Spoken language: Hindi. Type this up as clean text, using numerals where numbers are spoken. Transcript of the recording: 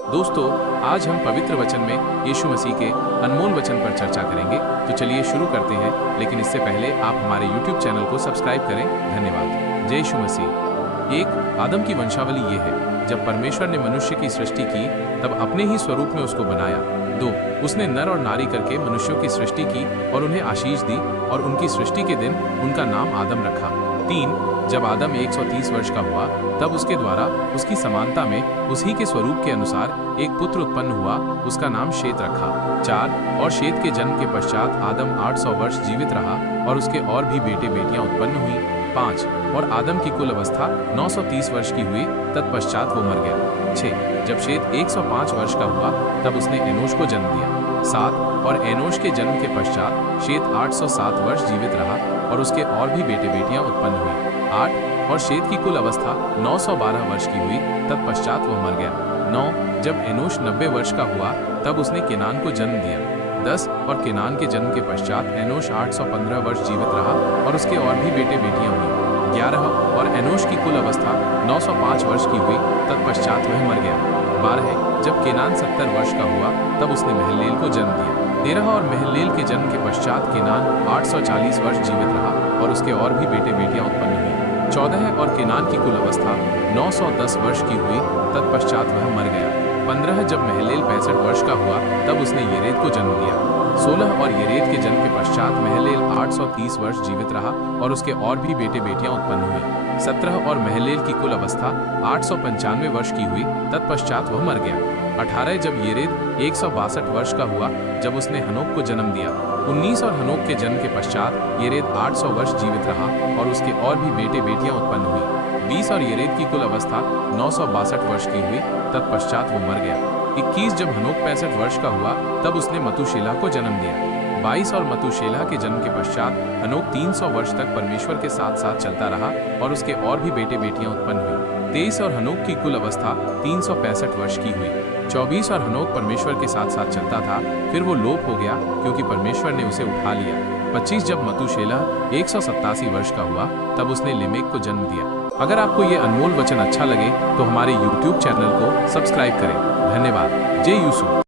दोस्तों, आज हम पवित्र वचन में यीशु मसीह के अनमोल वचन पर चर्चा करेंगे। तो चलिए शुरू करते हैं, लेकिन इससे पहले आप हमारे YouTube चैनल को सब्सक्राइब करें। धन्यवाद। जय यीशु मसीह। एक, आदम की वंशावली ये है। जब परमेश्वर ने मनुष्य की सृष्टि की, तब अपने ही स्वरूप में उसको बनाया। 2, उसने नर और नारी करके मनुष्यों की सृष्टि की और उन्हें आशीष दी और उनकी सृष्टि के दिन उनका नाम आदम रखा। 3, जब आदम 130 वर्ष का हुआ, तब उसके द्वारा उसकी समानता में उसी के स्वरूप के अनुसार एक पुत्र उत्पन्न हुआ, उसका नाम शेत रखा। 4, और शेत के जन्म के पश्चात आदम 800 वर्ष जीवित रहा और उसके और भी बेटे बेटियां उत्पन्न हुई। 5, और आदम की कुल अवस्था 930 वर्ष की हुई, तत्पश्चात वो मर गया। 6, जब शेत 105 वर्ष का हुआ, तब उसने एनोश को जन्म दिया। 7, और एनोश के जन्म के पश्चात शेत 807 वर्ष जीवित रहा और उसके और भी बेटे बेटियां उत्पन्न हुई। 8, और शेत की कुल अवस्था 912 वर्ष की हुई, तत्पश्चात वह मर गया। 9, जब एनोश 90 वर्ष का हुआ, तब उसने केनान को जन्म दिया। 10, और केनान के जन्म के पश्चात एनोश 815 वर्ष जीवित रहा और उसके और भी बेटे बेटियां हुई। 11, और एनोश की कुल अवस्था 905 वर्ष की हुई, तत्पश्चात वह मर गया। 12, जब केनान 70 वर्ष का हुआ, तब उसने महललेल को जन्म दिया। 13, और महललेल के जन्म के पश्चात केनान 840 वर्ष जीवित रहा और उसके और भी बेटे बेटियां उत्पन्न हुई। 14, और केनान की कुल अवस्था 910 वर्ष की हुई, तत्पश्चात वह मर गया। 15, जब महललेल 65 वर्ष का हुआ, तब उसने येरेद को जन्म दिया। 16, और येरेद के जन्म के पश्चात महललेल 830 वर्ष जीवित रहा और उसके और भी बेटे बेटियां उत्पन्न हुई। 17, और महललेल की कुल अवस्था 895 वर्ष की हुई, तत्पश्चात वह मर गया। 18, जब येरेद 162 वर्ष का हुआ, जब उसने हनोक को जन्म दिया। 19, और हनोक के जन्म के पश्चात येरेद 800 वर्ष जीवित रहा और उसके और भी बेटे बेटियां उत्पन्न हुई। 20, और येरेद की कुल अवस्था 962 वर्ष की हुई, तत्पश्चात वो मर गया। 21, जब हनोक 65 वर्ष का हुआ, तब उसने मतूशेलह को जन्म दिया। 22, और मतूशेलह के जन्म के पश्चात हनोक 300 वर्ष तक परमेश्वर के साथ साथ चलता रहा और उसके और भी बेटे बेटियां उत्पन्न हुई। 23, और हनोक की कुल अवस्था 365 वर्ष की हुई। 24, और हनोक परमेश्वर के साथ साथ चलता था, फिर वो लोप हो गया क्योंकि परमेश्वर ने उसे उठा लिया। 25, जब मतूशेलह 187 वर्ष का हुआ, तब उसने लेमेक को जन्म दिया। अगर आपको ये अनमोल वचन अच्छा लगे तो हमारे YouTube चैनल को सब्सक्राइब करें। धन्यवाद। जय यीशु।